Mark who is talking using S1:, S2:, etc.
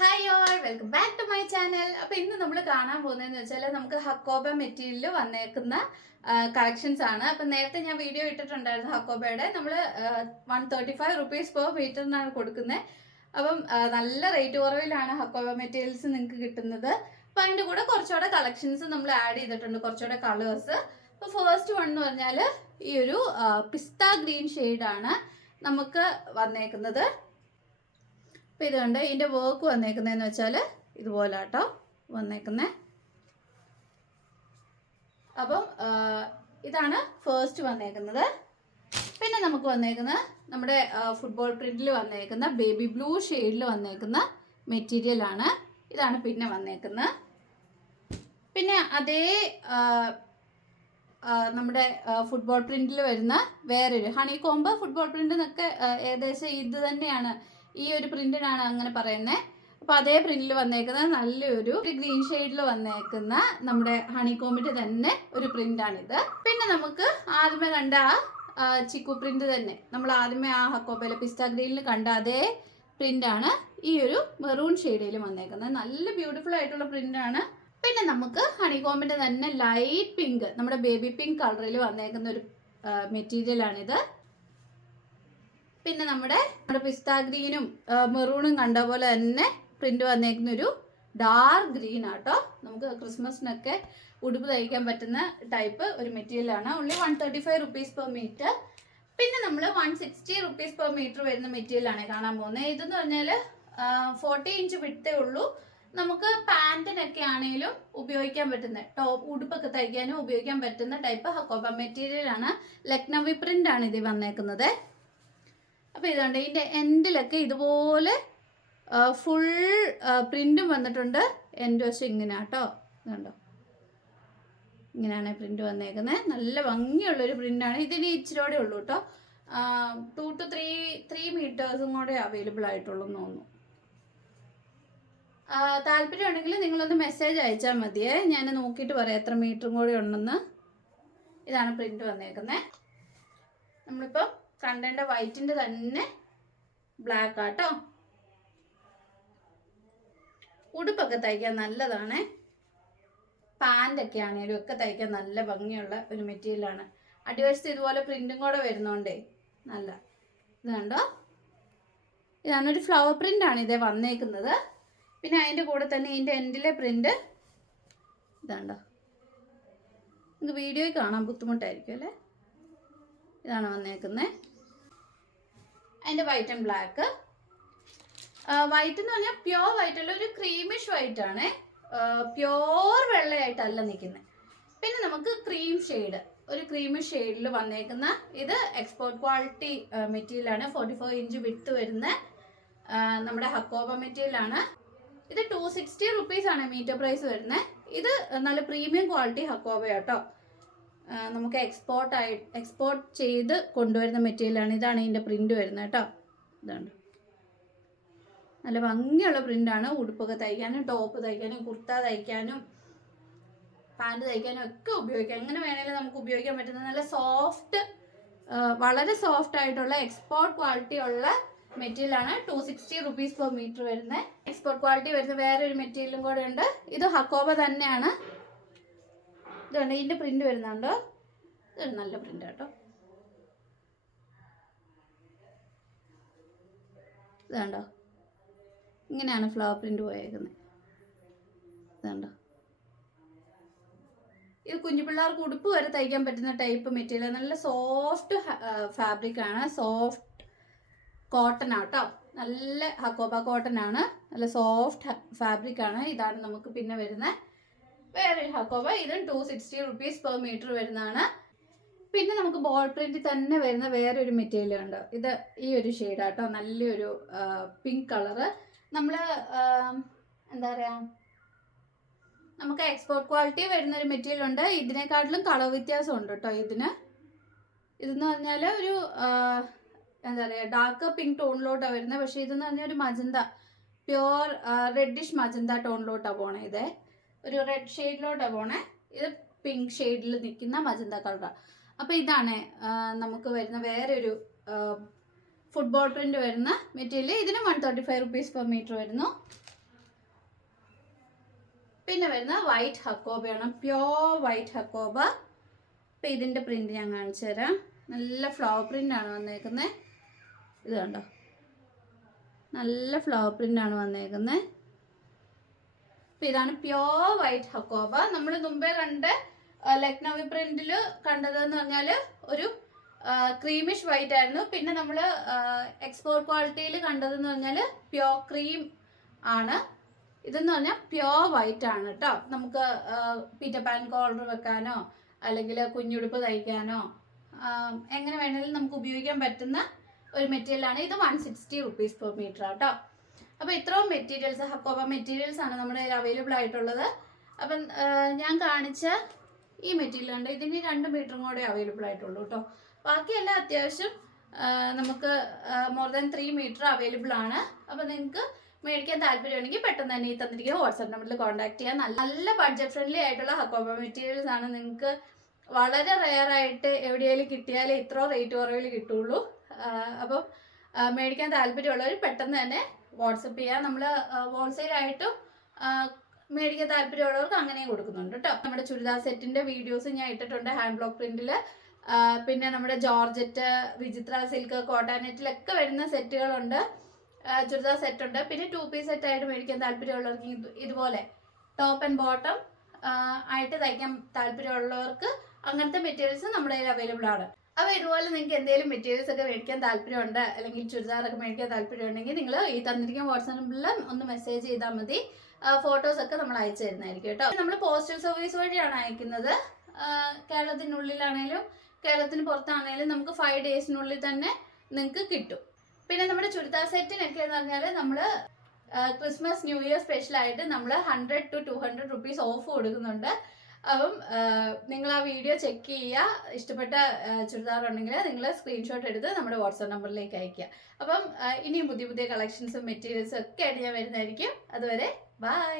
S1: Hi all welcome back to my channel അപ്പൊ ഇന്ന് നമ്മൾ കാണാൻ പോകുന്നതെന്ന് വെച്ചാൽ നമുക്ക് ഹക്കോബ മെറ്റീരിയലിൽ വന്നേക്കുന്ന കളക്ഷൻസ് ആണ്. അപ്പൊ നേരത്തെ ഞാൻ വീഡിയോ ഇട്ടിട്ടുണ്ടായിരുന്നു ഹക്കോബയുടെ നമ്മൾ one thirty five rupees per മീറ്ററിനാണ് കൊടുക്കുന്നത് അപ്പം നല്ല റേറ്റ് കുറവിലാണ് ഹക്കോബ മെറ്റീരിയൽസ് നിങ്ങൾക്ക് കിട്ടുന്നത്. അപ്പൊ അതിന്റെ കൂടെ കുറച്ചുകൂടെ കളക്ഷൻസ് നമ്മൾ ആഡ് ചെയ്തിട്ടുണ്ട് കുറച്ചുകൂടെ കളേഴ്സ് അപ്പൊ ഫസ്റ്റ് വൺ എന്ന് പറഞ്ഞാൽ ഈ ഒരു പിസ്ത ഗ്രീൻ ആണ് നമുക്ക് വന്നേക്കുന്നത്. അപ്പം ഇത് കണ്ട് ഇതിന്റെ വർക്ക് വന്നേക്കുന്നതെന്ന് വെച്ചാൽ ഇതുപോലെ കേട്ടോ വന്നേക്കുന്നത് അപ്പം ഇതാണ് ഫേസ്റ്റ് വന്നേക്കുന്നത്. പിന്നെ നമുക്ക് വന്നേക്കുന്നത് നമ്മുടെ ഫുട്ബോൾ പ്രിന്റിൽ വന്നേക്കുന്ന ബേബി ബ്ലൂ ഷെയ്ഡിൽ വന്നേക്കുന്ന മെറ്റീരിയൽ ആണ്. ഇതാണ് പിന്നെ വന്നേക്കുന്നത്. പിന്നെ അതേ നമ്മുടെ ഫുട്ബോൾ പ്രിന്റിൽ വരുന്ന വേറൊരു ഹണി കോംബ് ഫുട്ബോൾ പ്രിന്റ് എന്നൊക്കെ ഏകദേശം ഇത് തന്നെയാണ് ഈ ഒരു പ്രിന്റിനാണ് അങ്ങനെ പറയുന്നത് അപ്പൊ അതേ പ്രിന്റിൽ വന്നേക്കുന്ന നല്ലൊരു ഗ്രീൻ ഷെയ്ഡിൽ വന്നേക്കുന്ന നമ്മുടെ ഹണി കോമ്പിന്റെ തന്നെ ഒരു പ്രിന്റാണിത് പിന്നെ നമുക്ക് ആദ്യമേ കണ്ട ആ ചിക്കു പ്രിന്റ് തന്നെ. നമ്മൾ ആദ്യമേ ആ ഹക്കോബയിലെ പിസ്ത ഗ്രീനിൽ കണ്ട അതേ പ്രിന്റാണ് ഈ ഒരു മെറൂൺ ഷെയ്ഡിൽ വന്നേക്കുന്നത്. നല്ല ബ്യൂട്ടിഫുൾ ആയിട്ടുള്ള പ്രിന്റാണ് പിന്നെ നമുക്ക് ഹണികോമിന്റെ തന്നെ ലൈറ്റ് പിങ്ക് നമ്മുടെ ബേബി പിങ്ക് കളറിൽ വന്നേക്കുന്ന ഒരു മെറ്റീരിയൽ ആണിത്. പിന്നെ നമ്മുടെ നമ്മുടെ പിസ്താ ഗ്രീനും മെറൂണും കണ്ട പോലെ തന്നെ പ്രിന്റ് വന്നേക്കുന്ന ഒരു ഡാർക്ക് ഗ്രീൻ ആട്ടോ. നമുക്ക് ക്രിസ്മസിനൊക്കെ ഉടുപ്പ് തയ്ക്കാൻ പറ്റുന്ന ടൈപ്പ് ഒരു മെറ്റീരിയലാണ് only one thirty five rupees per metre പിന്നെ നമ്മൾ one sixty rupees per metre വരുന്ന മെറ്റീരിയലാണ് കാണാൻ പോകുന്നത്. ഇതെന്ന് പറഞ്ഞാൽ ഫോർട്ടി ഇഞ്ച് വിട്ടേ ഉള്ളൂ. നമുക്ക് പാന്റിനൊക്കെ ആണെങ്കിലും ഉപയോഗിക്കാൻ പറ്റുന്ന ടോപ്പ് ഉടുപ്പൊക്കെ തയ്ക്കാനും ഉപയോഗിക്കാൻ പറ്റുന്ന ടൈപ്പ് ഹക്കോബ മെറ്റീരിയലാണ് ലക്നവി പ്രിന്റ് ആണ് ഇത് വന്നേക്കുന്നത്. അപ്പോൾ ഇതുണ്ട്. ഇതിന്റെ എൻഡിലൊക്കെ ഇതുപോലെ ഫുൾ പ്രിന്റും വന്നിട്ടുണ്ട്. എന്റെ വശം ഇങ്ങനെ കേട്ടോ ഇതുണ്ടോ? ഇങ്ങനെയാണ് പ്രിന്റ് വന്നേക്കുന്നത് നല്ല ഭംഗിയുള്ളൊരു പ്രിന്റാണ് ഇതിന് ഇച്ചിരിയോടെ ഉള്ളൂ കേട്ടോ ടു ടു ത്രീ ത്രീ മീറ്റേഴ്സും കൂടെ അവൈലബിൾ ആയിട്ടുള്ളൂ എന്ന് തോന്നുന്നു. താല്പര്യമുണ്ടെങ്കിൽ നിങ്ങളൊന്ന് മെസ്സേജ് അയച്ചാൽ മതിയേ. ഞാൻ നോക്കിയിട്ട് പറയാം എത്ര മീറ്ററും കൂടെ ഉണ്ടെന്ന്. ഇതാണ് പ്രിന്റ് വന്നേക്കുന്നത് നമ്മളിപ്പം കണ്ടേണ്ട വൈറ്റിന്റെ തന്നെ ബ്ലാക്ക് ആട്ടോ. ഉടുപ്പൊക്കെ തയ്ക്കാൻ നല്ലതാണ്. പാന്റൊക്കെ ആണെങ്കിലും ഒക്കെ തയ്ക്കാൻ നല്ല ഭംഗിയുള്ള ഒരു മെറ്റീരിയലാണ് അടിവശത്ത് ഇതുപോലെ പ്രിന്റും കൂടെ വരുന്നോണ്ടേ നല്ല. ഇത് കണ്ടോ? ഇതാണ് ഒരു ഫ്ലവർ പ്രിന്റ് ആണ് ഇതേ വന്നേക്കുന്നത്. പിന്നെ അതിന്റെ കൂടെ തന്നെ ഇതിന്റെ എൻഡിലെ പ്രിന്റ് ഇതാണ്ടോ? നിങ്ങൾക്ക് വീഡിയോയിൽ കാണാൻ ബുദ്ധിമുട്ടായിരിക്കും അല്ലേ? ഇതാണ് വന്നേക്കുന്നത് അതിന്റെ വൈറ്റ് ആൻഡ് ബ്ലാക്ക് വൈറ്റ് എന്ന് പറഞ്ഞാൽ പ്യോർ വൈറ്റ് അല്ല ഒരു ക്രീമിഷ് വൈറ്റ് ആണ്. പ്യോർ വെള്ളയായിട്ടല്ല നിൽക്കുന്നത് പിന്നെ നമുക്ക് ക്രീം ഷെയ്ഡ് ഒരു ക്രീം ഷെയ്ഡിൽ വന്നേക്കുന്ന ഇത് എക്സ്പോർട്ട് ക്വാളിറ്റി മെറ്റീരിയലാണ് ഫോർട്ടി ഫോർ ഇഞ്ച് വിട്ട് വരുന്ന നമ്മുടെ ഹക്കോബ മെറ്റീരിയലാണ് ഇത് ടു സിക്സ്റ്റി റുപ്പീസ് ആണ് മീറ്റർ പ്രൈസ് വരുന്നത് ഇത് നല്ല പ്രീമിയം ക്വാളിറ്റി ഹക്കോബ കേട്ടോ നമുക്ക് എക്സ്പോർട്ട് ആയി എക്സ്പോർട്ട് ചെയ്ത് കൊണ്ടുവരുന്ന മെറ്റീരിയലാണ് ഇതാണ് ഇതിന്റെ പ്രിന്റ് വരുന്നത് കേട്ടോ. ഇതാണ് നല്ല ഭംഗിയുള്ള പ്രിന്റാണ് ഉടുപ്പൊക്കെ തയ്ക്കാനും ടോപ്പ് തയ്ക്കാനും കുർത്ത തയ്ക്കാനും പാന്റ് തയ്ക്കാനും ഒക്കെ ഉപയോഗിക്കാം. എങ്ങനെ വേണമെങ്കിലും നമുക്ക് ഉപയോഗിക്കാൻ പറ്റുന്ന നല്ല സോഫ്റ്റ് വളരെ സോഫ്റ്റ് ആയിട്ടുള്ള എക്സ്പോർട്ട് ക്വാളിറ്റി ഉള്ള മെറ്റീരിയലാണ് two sixty rupees per metre വരുന്നത്. എക്സ്പോർട്ട് ക്വാളിറ്റി വരുന്ന വേറെ ഒരു മെറ്റീരിയലും കൂടെ ഉണ്ട്. ഇത് ഹക്കോബ തന്നെയാണ്. ഇതുണ്ട് ഇതിന്റെ പ്രിന്റ് വരുന്നുണ്ട്. ഇതൊരു നല്ല പ്രിന്റ് കേട്ടോ ഇതുണ്ടോ? ഇങ്ങനെയാണ് ഫ്ലവർ പ്രിന്റ് പോയേക്കുന്നത്. ഇതുണ്ടോ? ഇത് കുഞ്ഞു പിള്ളേർക്ക് ഉടുപ്പ് വരെ തയ്ക്കാൻ പറ്റുന്ന ടൈപ്പ് മെറ്റീരിയൽ നല്ല സോഫ്റ്റ് ഫാബ്രിക് ആണ്. സോഫ്റ്റ് കോട്ടൺ ആട്ടോ. നല്ല ഹക്കോബ കോട്ടൺ ആണ്. നല്ല സോഫ്റ്റ് ഫാബ്രിക് ആണ്. ഇതാണ് നമുക്ക് പിന്നെ വരുന്ന വേറൊരു ഹക്കോബ ഇതും two sixty rupees per metre വരുന്നതാണ്. പിന്നെ നമുക്ക് ബോൾ പ്രിന്റ് തന്നെ വരുന്ന വേറൊരു മെറ്റീരിയൽ ഉണ്ട്. ഇത് ഈ ഒരു ഷെയ്ഡാട്ടോ നല്ലൊരു പിങ്ക് കളറ് നമ്മൾ എന്താ പറയുക നമുക്ക് എക്സ്പോർട്ട് ക്വാളിറ്റി വരുന്ന ഒരു മെറ്റീരിയൽ ഉണ്ട്. ഇതിനെക്കാട്ടിലും കളർ വ്യത്യാസം ഉണ്ട് കേട്ടോ ഇതിന്. ഇതെന്ന് പറഞ്ഞാൽ ഒരു എന്താ പറയുക ഡാർക്ക് പിങ്ക് ടോണിലോട്ടാണ് വരുന്നത്. പക്ഷേ ഇതെന്ന് പറഞ്ഞാൽ ഒരു മജന്ത പ്യുവർ റെഡിഷ് മജന്ത ടോണിലോട്ടാണ് പോണേ ഇത്. ഒരു റെഡ് ഷെയ്ഡിലോട്ടാണ് പോണേ. ഇത് പിങ്ക് ഷെയ്ഡിൽ നിൽക്കുന്ന മജന്ത കളറാണ് അപ്പോൾ ഇതാണ് നമുക്ക് വരുന്ന വേറെ ഒരു ഫുട്ബോൾ പ്രിന്റ് വരുന്ന മെറ്റീരിയൽ ഇതിന് one thirty five rupees per metre വരുന്നു. പിന്നെ വരുന്ന വൈറ്റ് ഹക്കോബയാണ് പ്യോർ വൈറ്റ് ഹക്കോബ അപ്പം ഇതിന്റെ പ്രിന്റ് ഞാൻ കാണിച്ചു തരാം. നല്ല ഫ്ലവർ പ്രിന്റ് ആണ് വന്നേക്കുന്നത് ഇത് കണ്ടോ? നല്ല ഫ്ലവർ പ്രിന്റ് ആണ് വന്നേക്കുന്നത് അപ്പം ഇതാണ് പ്യോർ വൈറ്റ് ഹക്കോബ നമ്മൾ മുമ്പേ കണ്ട ലക്നവി പ്രിന്റിൽ കണ്ടതെന്ന് പറഞ്ഞാൽ ഒരു ക്രീമിഷ് വൈറ്റ് ആയിരുന്നു. പിന്നെ നമ്മൾ എക്സ്പോർട്ട് ക്വാളിറ്റിയിൽ കണ്ടതെന്ന് പറഞ്ഞാൽ പ്യോർ ക്രീം ആണ്. ഇതെന്ന് പറഞ്ഞാൽ പ്യോർ വൈറ്റ് ആണ് കേട്ടോ നമുക്ക് പീറ്റർ പാൻ കോളർ വെക്കാനോ അല്ലെങ്കിൽ കുഞ്ഞുടുപ്പ് തയ്ക്കാനോ എങ്ങനെ വേണമെങ്കിലും നമുക്ക് ഉപയോഗിക്കാൻ പറ്റുന്ന ഒരു മെറ്റീരിയലാണ് ഇത് one sixty rupees per metre കേട്ടോ അപ്പോൾ ഇത്രയും മെറ്റീരിയൽസ് ഹക്കോബ മെറ്റീരിയൽസ് ആണ് നമ്മുടെ അവൈലബിൾ ആയിട്ടുള്ളത്. അപ്പം ഞാൻ കാണിച്ച ഈ മെറ്റീരിയൽ ഉണ്ട് ഇതിന് രണ്ട് മീറ്ററും കൂടെ അവൈലബിൾ ആയിട്ടുള്ളൂ കേട്ടോ ബാക്കിയെല്ലാം അത്യാവശ്യം നമുക്ക് more than three metre available ആണ്. അപ്പോൾ നിങ്ങൾക്ക് മേടിക്കാൻ താല്പര്യമാണെങ്കിൽ പെട്ടെന്ന് തന്നെ ഈ തന്നിരിക്കുന്ന വാട്സാപ്പ് നമ്പറിൽ കോൺടാക്ട് ചെയ്യാം. നല്ല നല്ല ബഡ്ജറ്റ് ഫ്രണ്ട്ലി ആയിട്ടുള്ള ഹക്കോബ മെറ്റീരിയൽസ് ആണ് നിങ്ങൾക്ക് വളരെ റെയർ ആയിട്ട് എവിടെയെങ്കിലും കിട്ടിയാലേ ഇത്ര റേറ്റ് കുറവിൽ കിട്ടുള്ളൂ. അപ്പം മേടിക്കാൻ താല്പര്യമുള്ളവർ പെട്ടെന്ന് തന്നെ വാട്സപ്പ് ചെയ്യാം. നമ്മൾ ഹോൾസെയിലായിട്ടും മേടിക്കാൻ താല്പര്യമുള്ളവർക്ക് അങ്ങനെയും കൊടുക്കുന്നുണ്ട് കേട്ടോ. നമ്മുടെ ചുരിദാർ സെറ്റിന്റെ വീഡിയോസ് ഞാൻ ഇട്ടിട്ടുണ്ട് ഹാൻഡ് ബ്ലോക്ക് പ്രിന്റിൽ പിന്നെ നമ്മുടെ ജോർജറ്റ് വിചിത്ര സിൽക്ക് കോട്ടാനെറ്റിലൊക്കെ വരുന്ന സെറ്റുകളുണ്ട്. ചുരിദാർ സെറ്റുണ്ട്. പിന്നെ ടു പീസ് സെറ്റായിട്ട് മേടിക്കാൻ താല്പര്യമുള്ളവർക്ക് ഇതുപോലെ ടോപ്പ് ആൻഡ് ബോട്ടം ആയിട്ട് തയ്ക്കാൻ താല്പര്യമുള്ളവർക്ക് അങ്ങനത്തെ മെറ്റീരിയൽസ് നമ്മുടെ കയ്യിൽ അവൈലബിൾ ആണ്. അപ്പോൾ ഇതുപോലെ നിങ്ങൾക്ക് എന്തെങ്കിലും മെറ്റീരിയൽസ് ഒക്കെ മേടിക്കാൻ താല്പര്യമുണ്ട് അല്ലെങ്കിൽ ചുരിദാറൊക്കെ മേടിക്കാൻ താല്പര്യമുണ്ടെങ്കിൽ നിങ്ങൾ ഈ തന്നിരിക്കുന്ന വാട്സാപ്പ് നമ്പറിൽ ഒന്ന് മെസ്സേജ് ചെയ്താൽ മതി. ഫോട്ടോസ് ഒക്കെ നമ്മൾ അയച്ചു തരുന്നതായിരിക്കും കേട്ടോ. നമ്മൾ പോസ്റ്റൽ സർവീസ് വഴിയാണ് അയക്കുന്നത്. കേരളത്തിനുള്ളിലാണേലും കേരളത്തിന് പുറത്താണേലും നമുക്ക് ഫൈവ് ഡേയ്സിനുള്ളിൽ തന്നെ നിങ്ങൾക്ക് കിട്ടും. പിന്നെ നമ്മുടെ ചുരിദാർ സെറ്റിനൊക്കെ എന്ന് പറഞ്ഞാൽ നമ്മൾ ക്രിസ്മസ് ന്യൂ ഇയർ സ്പെഷ്യലായിട്ട് നമ്മൾ hundred two two hundred rupees off കൊടുക്കുന്നുണ്ട്. അപ്പം നിങ്ങൾ ആ വീഡിയോ ചെക്ക് ചെയ്യുക ഇഷ്ടപ്പെട്ട ചുരിദാർ ഉണ്ടെങ്കിൽ നിങ്ങൾ സ്ക്രീൻഷോട്ട് എടുത്ത് നമ്മുടെ വാട്സാപ്പ് നമ്പറിലേക്ക് അയക്കുക അപ്പം ഇനിയും പുതിയ പുതിയ കളക്ഷൻസും മെറ്റീരിയൽസും ഒക്കെ ആയിട്ട് ഞാൻ വരുന്നതായിരിക്കും. അതുവരെ ബൈ